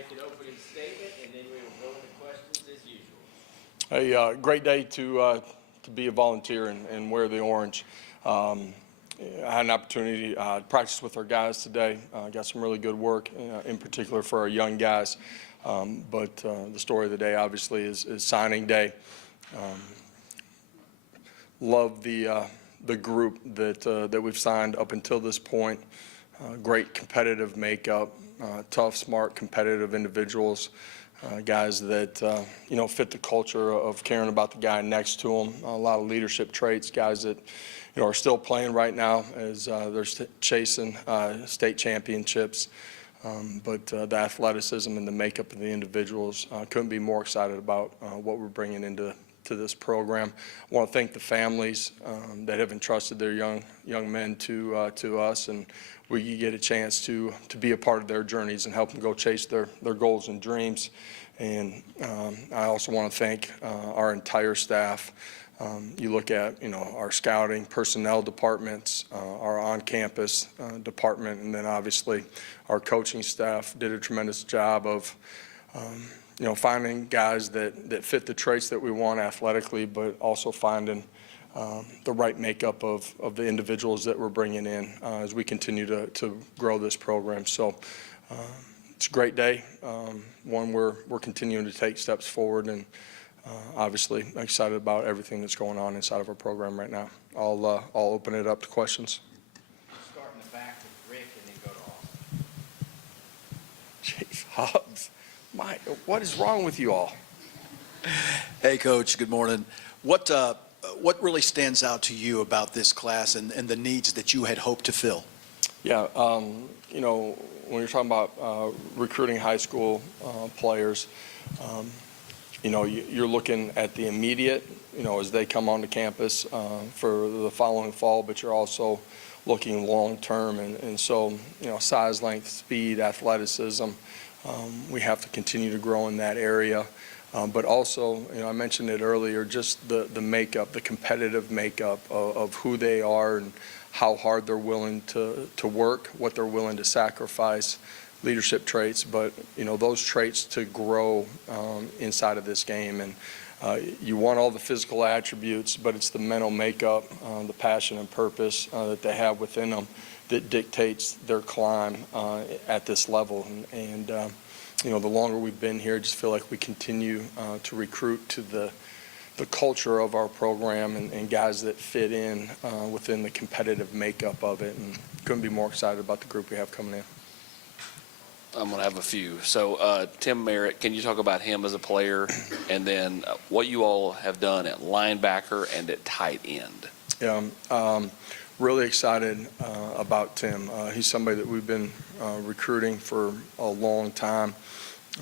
make an opening statement, and then we will go into questions as usual. Great day to be a volunteer and wear the orange. I had an opportunity to practice with our guys today. Got some really good work, in particular for our young guys. But the story of the day, obviously, is signing day. Love the group that we've signed up until this point. Great competitive makeup, tough, smart, competitive individuals. Guys that fit the culture of caring about the guy next to them. A lot of leadership traits. Guys that are still playing right now as they're chasing state championships. But the athleticism and the makeup of the individuals, couldn't be more excited about what we're bringing into this program. I want to thank the families that have entrusted their young men to us, and we get a chance to be a part of their journeys and help them go chase their goals and dreams. And I also want to thank our entire staff. You look at our scouting, personnel departments, our on-campus department, and then obviously our coaching staff did a tremendous job of finding guys that fit the traits that we want athletically, but also finding the right makeup of the individuals that we're bringing in as we continue to grow this program. So it's a great day, one we're continuing to take steps forward, and obviously excited about everything that's going on inside of our program right now. I'll open it up to questions. Start in the back with Rick and then go to Austin. Jeez, Hobbs. What is wrong with you all? Hey, Coach. Good morning. What really stands out to you about this class and the needs that you had hoped to fill? Yeah, when you're talking about recruiting high school players, you're looking at the immediate, as they come onto campus for the following fall, but you're also looking long term, and so size, length, speed, athleticism. We have to continue to grow in that area. But also, I mentioned it earlier, just the makeup, the competitive makeup of who they are and how hard they're willing to work, what they're willing to sacrifice, leadership traits, but, those traits to grow inside of this game. And you want all the physical attributes, but it's the mental makeup, the passion and purpose that they have within them that dictates their climb at this level. And the longer we've been here, I just feel like we continue to recruit to the culture of our program and guys that fit in within the competitive makeup of it, and couldn't be more excited about the group we have coming in. I'm going to have a few. So Tim Merritt, can you talk about him as a player, and then what you all have done at linebacker and at tight end? Yeah, really excited about Tim. He's somebody that we've been recruiting for a long time.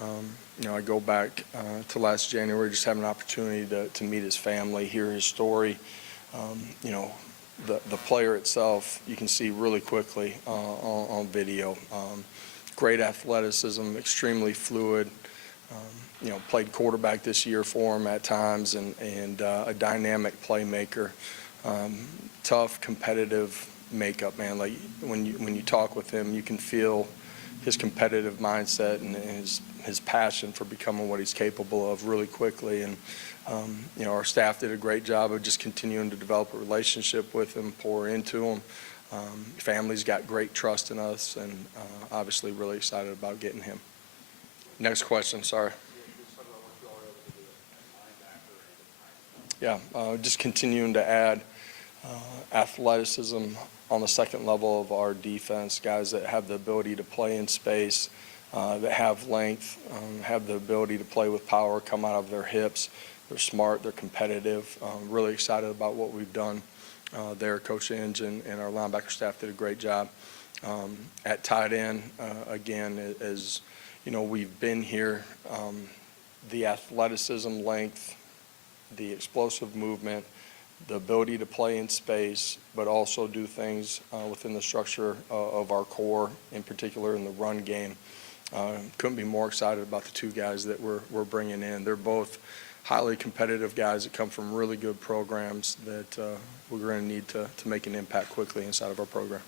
I go back to last January, just having an opportunity to meet his family, hear his story. The player itself, you can see really quickly on video. Great athleticism, extremely fluid. Played quarterback this year for him at times, and a dynamic playmaker. Tough, competitive makeup, man. Like when you talk with him, you can feel his competitive mindset and his passion for becoming what he's capable of really quickly. And our staff did a great job of just continuing to develop a relationship with him, pour into him. Family's got great trust in us, and obviously really excited about getting him. Next question, sorry. Yeah, just continuing to add athleticism on the second level of our defense, guys that have the ability to play in space, that have length, have the ability to play with power, come out of their hips. They're smart, they're competitive. Really excited about what we've done there. Coach Inge and our linebacker staff did a great job. At tight end, again, as we've been here, the athleticism, length, the explosive movement, the ability to play in space, but also do things within the structure of our core, in particular in the run game. Couldn't be more excited about the two guys that we're bringing in. They're both highly competitive guys that come from really good programs that we're going to need to make an impact quickly inside of our program.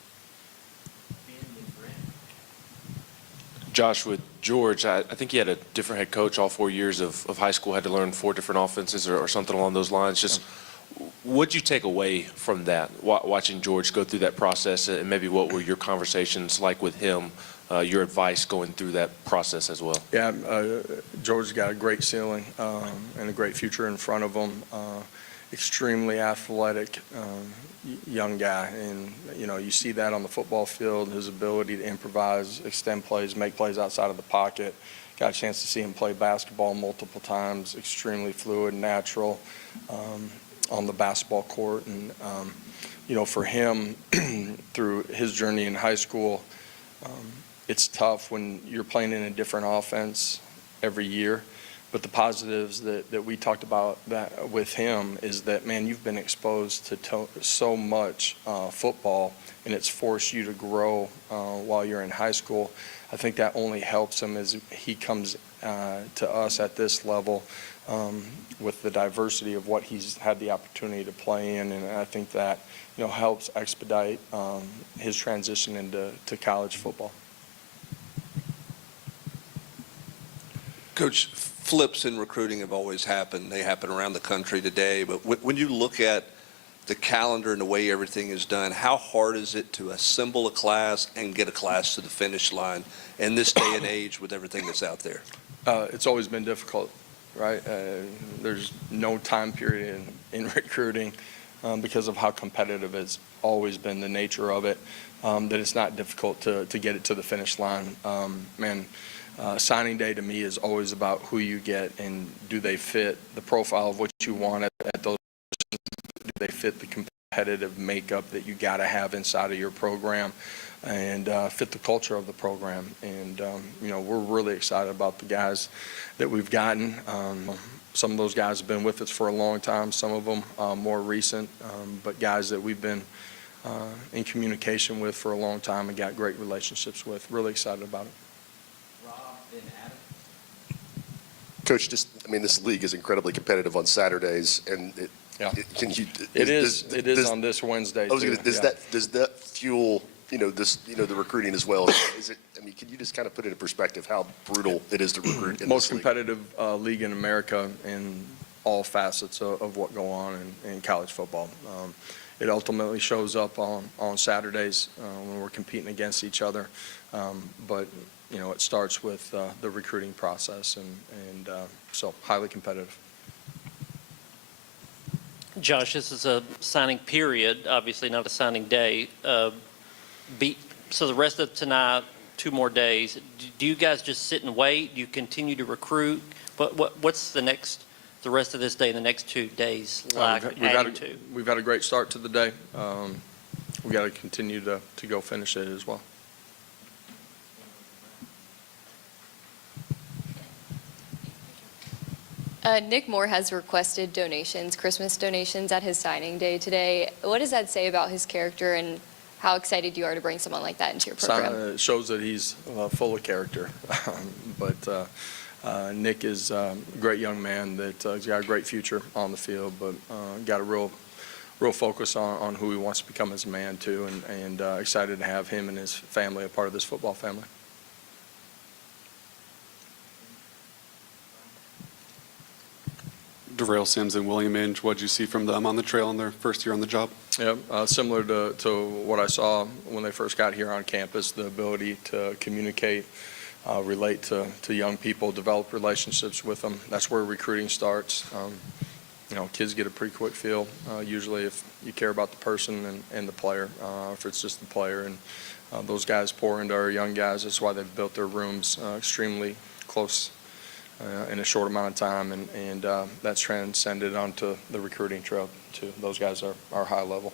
Josh, with George, I think he had a different head coach all 4 years of high school, had to learn 4 different offenses or something along those lines. Just what'd you take away from that, watching George go through that process, and maybe what were your conversations like with him, your advice going through that process as well? Yeah, George's got a great ceiling and a great future in front of him. Extremely athletic, young guy, and you see that on the football field. His ability to improvise, extend plays, make plays outside of the pocket. Got a chance to see him play basketball multiple times. Extremely fluid, natural on the basketball court, and for him through his journey in high school, it's tough when you're playing in a different offense every year. But the positives that we talked about that with him is that, man, you've been exposed to so much football, and it's forced you to grow while you're in high school. I think that only helps him as he comes to us at this level with the diversity of what he's had the opportunity to play in, and I think that helps expedite his transition into college football. Coach, flips in recruiting have always happened. They happen around the country today. But when you look at the calendar and the way everything is done, how hard is it to assemble a class and get a class to the finish line in this day and age with everything that's out there? It's always been difficult, right? There's no time period in recruiting because of how competitive it's always been, the nature of it, that it's not difficult to get it to the finish line. Signing day to me is always about who you get and do they fit the profile of what you want at those, do they fit the competitive makeup that you got to have inside of your program, and fit the culture of the program. And we're really excited about the guys that we've gotten. Some of those guys have been with us for a long time, some of them more recent, but guys that we've been in communication with for a long time and got great relationships with. Really excited about it. Coach, this league is incredibly competitive on Saturdays, and it is on this Wednesday. Does that fuel the recruiting as well? Can you just kind of put it in perspective how brutal it is to recruit in most this league? competitive league in America in all facets of what go on in college football. It ultimately shows up on Saturdays when we're competing against each other, but it starts with the recruiting process, and so highly competitive. Josh, this is a signing period, obviously not a signing day. So the rest of tonight, 2 more days, do you guys just sit and wait? Do you continue to recruit? What's the rest of this day and the next 2 days like adding to? We've had a great start to the day. We've got to continue to go finish it as well. Nick Moore has requested donations, Christmas donations at his signing day today. What does that say about his character and how excited you are to bring someone like that into your program? It shows that he's full of character. But Nick is a great young man that's got a great future on the field, but got a real focus on who he wants to become as a man too, and excited to have him and his family a part of this football family. Darrell Sims and William Inge, what did you see from them on the trail in their first year on the job? Yep, similar to what I saw when they first got here on campus, the ability to communicate, relate to young people, develop relationships with them. That's where recruiting starts. Kids get a pretty quick feel, usually if you care about the person and the player, if it's just the player. And those guys pour into our young guys. That's why they've built their rooms extremely close in a short amount of time, and that's transcended onto the recruiting trail too. Those guys are high level.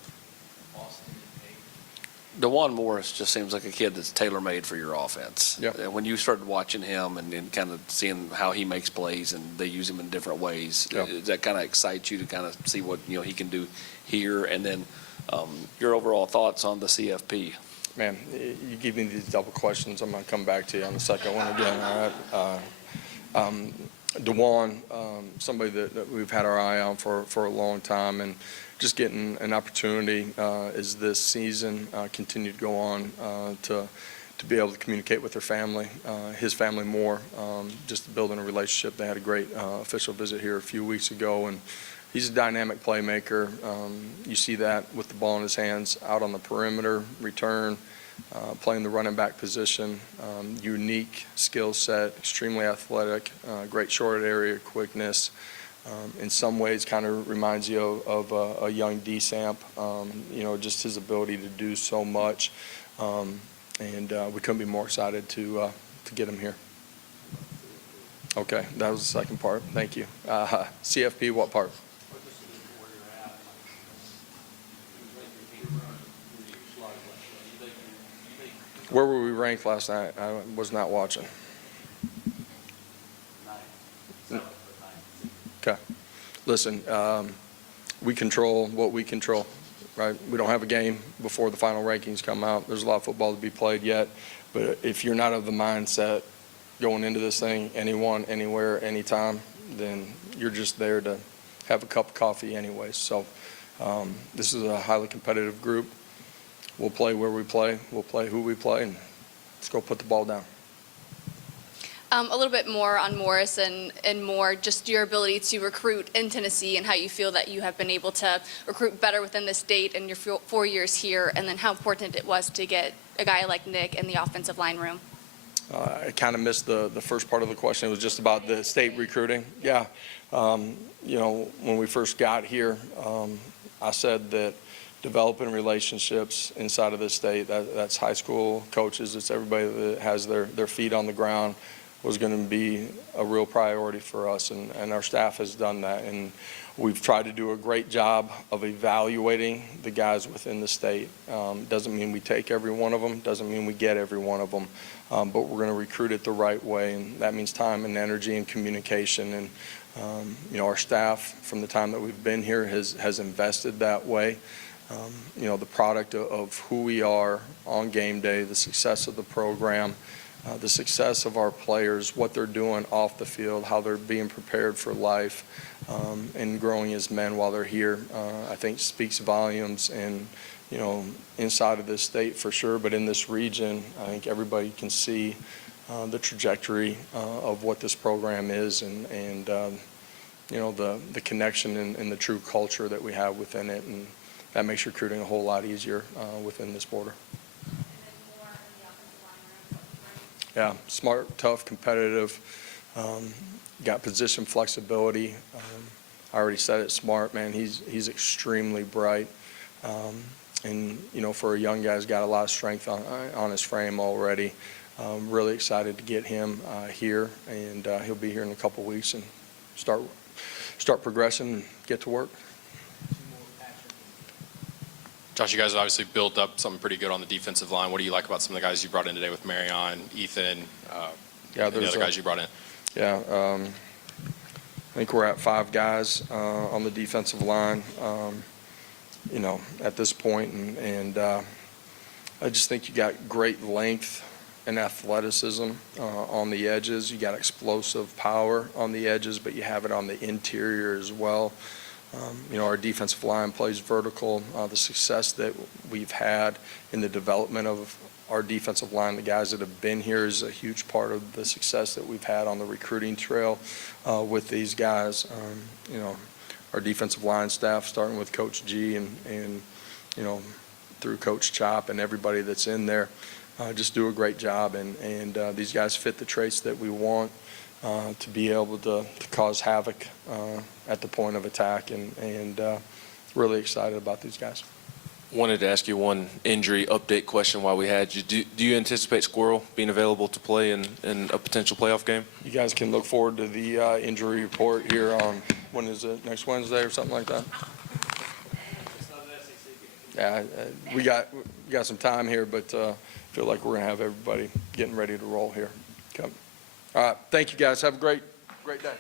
DeJuan Morris just seems like a kid that's tailor-made for your offense. Yeah. When you started watching him and kind of seeing how he makes plays and they use him in different ways, Yeah. does that kind of excite you to kind of see what he can do here? And then your overall thoughts on the CFP? Man, you give me these double questions. I'm going to come back to you on the second one again. All right. DeJuan, somebody that we've had our eye on for a long time, and just getting an opportunity as this season continued to go on to to be able to communicate with their family, his family more, just building a relationship. They had a great official visit here a few weeks ago, and he's a dynamic playmaker. You see that with the ball in his hands, out on the perimeter, return, playing the running back position, unique skill set, extremely athletic, great short area quickness. In some ways kind of reminds you of a young D-Samp, just his ability to do so much. And we couldn't be more excited to get him here. Okay, that was the second part. Thank you. CFP, what part? Where were we ranked last night? I was not watching. Okay. Listen, we control what we control, right? We don't have a game before the final rankings come out. There's a lot of football to be played yet. But if you're not of the mindset going into this thing, anyone, anywhere, anytime, then you're just there to have a cup of coffee anyway. So this is a highly competitive group. We'll play where we play. We'll play who we play, and let's go put the ball down. A little bit more on Morris and more just your ability to recruit in Tennessee and how you feel that you have been able to recruit better within the state in your 4 years here, and then how important it was to get a guy like Nick in the offensive line room. I kind of missed the first part of the question. It was just about the state recruiting. Yeah, when we first got here, I said that developing relationships inside of the state, that's high school coaches, it's everybody that has their feet on the ground, was going to be a real priority for us, and our staff has done that. And we've tried to do a great job of evaluating the guys within the state. Doesn't mean we take every one of them, doesn't mean we get every one of them, but we're going to recruit it the right way, and that means time and energy and communication. And our staff, from the time that we've been here, has invested that way. The product of who we are on game day, the success of the program, the success of our players, what they're doing off the field, how they're being prepared for life, and growing as men while they're here, I think speaks volumes. And, inside of this state for sure, but in this region, I think everybody can see the trajectory of what this program is, and the connection and the true culture that we have within it. And that makes recruiting a whole lot easier within this border. Yeah, smart, tough, competitive, got position flexibility. I already said it, smart, man. He's extremely bright. And, for a young guy, he's got a lot of strength on his frame already. Really excited to get him here, and he'll be here in a couple weeks and start progressing and get to work. Josh, you guys have obviously built up something pretty good on the defensive line. What do you like about some of the guys you brought in today with Marion, Ethan, and the other guys you brought in? Yeah, I think we're at 5 guys on the defensive line, at this point. And I just think you got great length and athleticism on the edges. You got explosive power on the edges, but you have it on the interior as well. Our defensive line plays vertical. The success that we've had in the development of our defensive line, the guys that have been here, is a huge part of the success that we've had on the recruiting trail with these guys. Our defensive line staff, starting with Coach G and through Coach Chop and everybody that's in there, just do a great job. And these guys fit the traits that we want to be able to cause havoc at the point of attack, and really excited about these guys. Wanted to ask you one injury update question while we had you. Do you anticipate Squirrel being available to play in a potential playoff game? You guys can look forward to the injury report here on, when is it, next Wednesday or something like that? Yeah, we got some time here, but feel like we're going to have everybody getting ready to roll here. Okay. All right, thank you guys. Have a great day.